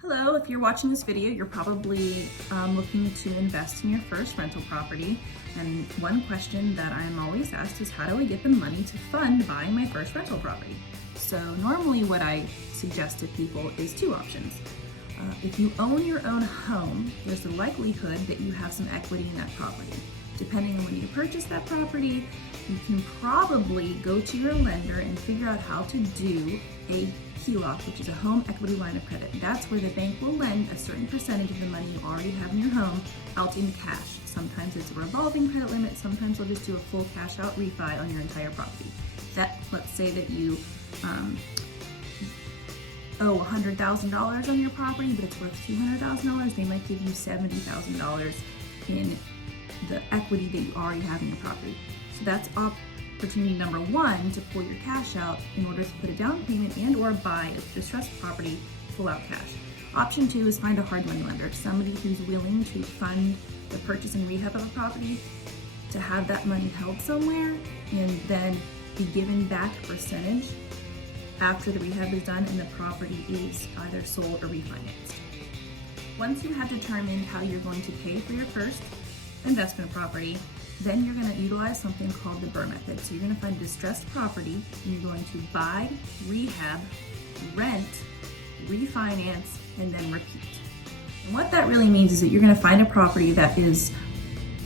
Hello, if you're watching this video, you're probably looking to invest in your first rental property. And one question that I'm always asked is, how do I get the money to fund buying my first rental property? So normally what I suggest to people is two options. If you own your own home, there's a likelihood that you have some equity in that property. Depending on when you purchase that property, you can probably go to your lender and figure out how to do a HELOC, which is a home equity line of credit. That's where the bank will lend a certain percentage of the money you already have in your home out in cash. Sometimes it's a revolving credit limit, sometimes they'll just do a full cash out refi on your entire property. Let's say that you owe $100,000 on your property, but it's worth $200,000, they might give you $70,000 in the equity that you already have in your property. So that's opportunity number one, to pull your cash out in order to put a down payment and or buy a distressed property, pull out cash. Option two is find a hard money lender, somebody who's willing to fund the purchase and rehab of a property, to have that money held somewhere and then be given back a percentage after the rehab is done and the property is either sold or refinanced. Once you have determined how you're going to pay for your first investment property, then you're going to utilize something called the BRRRR method. So you're going to find a distressed property and you're going to buy, rehab, rent, refinance, and then repeat. And what that really means is that you're going to find a property that is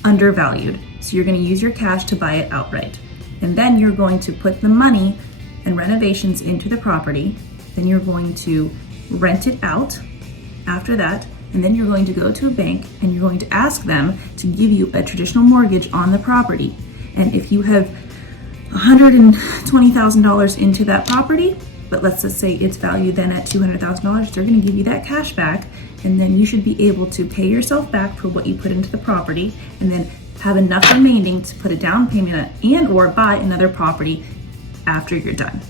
undervalued. So you're going to use your cash to buy it outright. And then you're going to put the money and renovations into the property. Then you're going to rent it out after that. And then you're going to go to a bank and you're going to ask them to give you a traditional mortgage on the property. And if you have $120,000 into that property, but let's just say it's valued then at $200,000, they're going to give you that cash back, and then you should be able to pay yourself back for what you put into the property and then have enough remaining to put a down payment and or buy another property after you're done.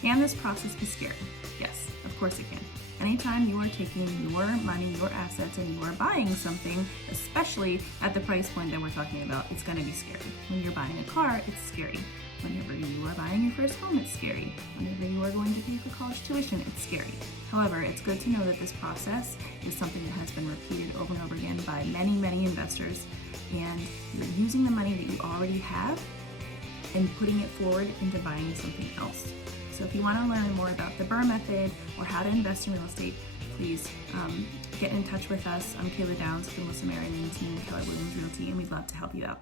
Can this process be scary? Yes, of course it can. Anytime you are taking your money, your assets, and you are buying something, especially at the price point that we're talking about, it's going to be scary. When you're buying a car, it's scary. Whenever you are buying your first home, it's scary. Whenever you are going to pay for college tuition, it's scary. However, it's good to know that this process is something that has been repeated over and over again by many, many investors, and you're using the money that you already have and putting it forward into buying something else. So if you want to learn more about the BRRRR method or how to invest in real estate, please get in touch with us. I'm Kayla Downs with the Melissa Marion team, Keller Williams Realty, and we'd love to help you out.